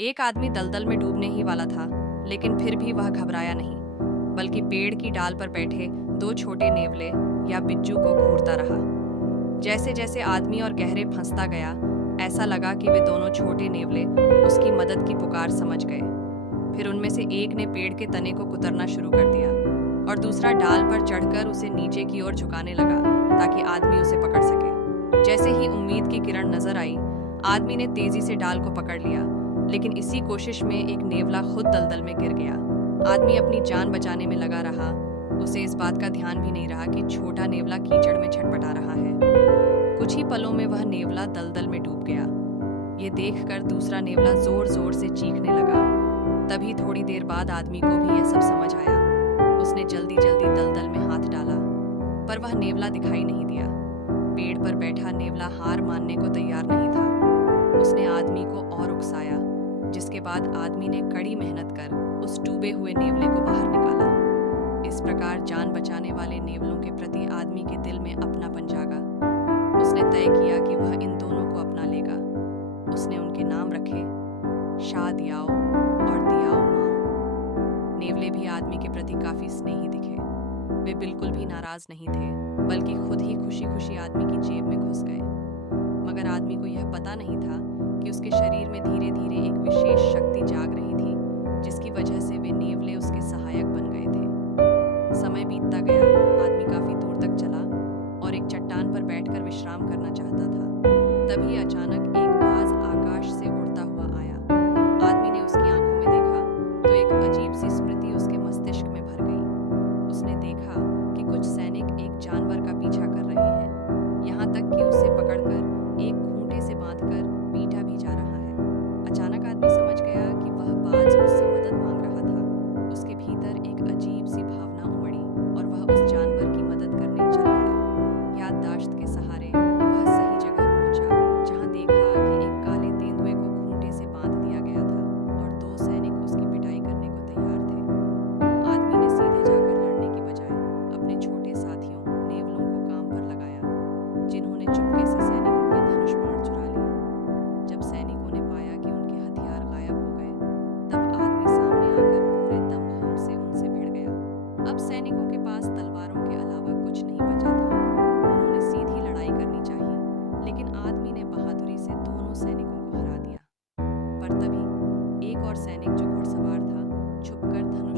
एक आदमी दलदल में डूबने ही वाला था, लेकिन फिर भी वह घबराया नहीं, बल्कि पेड़ की डाल पर बैठे दो छोटे नेवले या बिज्जू को घूरता रहा। जैसे जैसे आदमी और गहरे फंसता गया, ऐसा लगा कि वे दोनों छोटे नेवले उसकी मदद की पुकार समझ गए। फिर उनमें से एक ने पेड़ के तने को कुतरना शुरू कर दिया और दूसरा डाल पर चढ़कर उसे नीचे की ओर झुकाने लगा ताकि आदमी उसे पकड़ सके। जैसे ही उम्मीद की किरण नजर आई, आदमी ने तेजी से डाल को पकड़ लिया, लेकिन इसी कोशिश में एक नेवला खुद दलदल में गिर गया। आदमी अपनी जान बचाने में लगा रहा। उसे इस बात का ध्यान भी नहीं रहा कि छोटा नेवला कीचड़ में छटपटा रहा है। कुछ ही पलों में वह नेवला दलदल में डूब गया। ये देखकर दूसरा नेवला जोर जोर से चीखने लगा। तभी थोड़ी देर बाद आदमी को भी यह सब समझ आया। उसने जल्दी जल्दी दलदल में हाथ डाला, पर वह नेवला दिखाई नहीं दिया। पेड़ पर बैठा नेवला हार मानने को तैयार नहीं था। उसने आदमी को और उकसाया, जिसके बाद आदमी ने कड़ी मेहनत कर उस डूबे हुए नेवले को बाहर निकाला। इस प्रकार जान बचाने वाले नेवलों के प्रति आदमी के दिल में अपनापन जागा। उसने तय किया कि वह इन दोनों को अपना लेगा। उसने उनके नाम रखे, शाह दियाओ और दियाओ माओ। नेवले भी आदमी के प्रति काफी स्नेही दिखे। वे बिल्कुल भी नाराज नहीं थे, बल्कि खुद ही खुशी खुशी आदमी की जेब में घुस गए। मगर आदमी को यह पता नहीं था कि उसके शरीर में धीरे धीरे एक विशेष शक्ति जाग रही थी, जिसकी वजह से वे नेवले उसके सहायक बन गए थे। समय बीतता गया। आदमी काफी दूर तक चला और एक चट्टान पर बैठकर विश्राम करना चाहता था। तभी अचानक एक बाज आकाश से उड़ता हुआ आया। आदमी ने उसकी आंखों में देखा तो एक अजीब सी स्मृति उसके मस्तिष्क में भर गई। उसने देखा कि कुछ सैनिक एक जानवर का पीछा कर रहे हैं, यहाँ तक कि उसे पकड़कर एक खूंटे से बांधकर पीटा भी जा रहा है। अचानक आदमी समझ गया कि वह बाज उससे मदद मांग रहा था। उसके भीतर एक अजीब सी भावना उमड़ी और वह उस जानवर की मदद करने चल पड़ा। याददाश्त के सहारे वह सही जगह पहुंचा, जहां देखा कि एक काले तेंदुए को खूंटे से बांध दिया गया था और दो सैनिक उसकी पिटाई करने को तैयार थे। आदमी ने सीधे जाकर लड़ने की बजाय अपने छोटे साथियों नेवलों को काम पर लगाया, जिन्होंने चुपके से सैनिकों के धनुष बाण चुरा लिए। जब सैनिकों ने पाया कि उनके हथियार गायब हो गए, तब आदमी सामने आकर पूरे दमखम से उनसे भिड़ गया। अब सैनिकों के पास तलवारों के अलावा कुछ नहीं बचा था। उन्होंने सीधी लड़ाई करनी चाहिए, लेकिन आदमी ने बहादुरी से दोनों सैनिकों को हरा दिया। पर तभी एक और सैनिक जो घुड़सवार था, छुपकर धनुष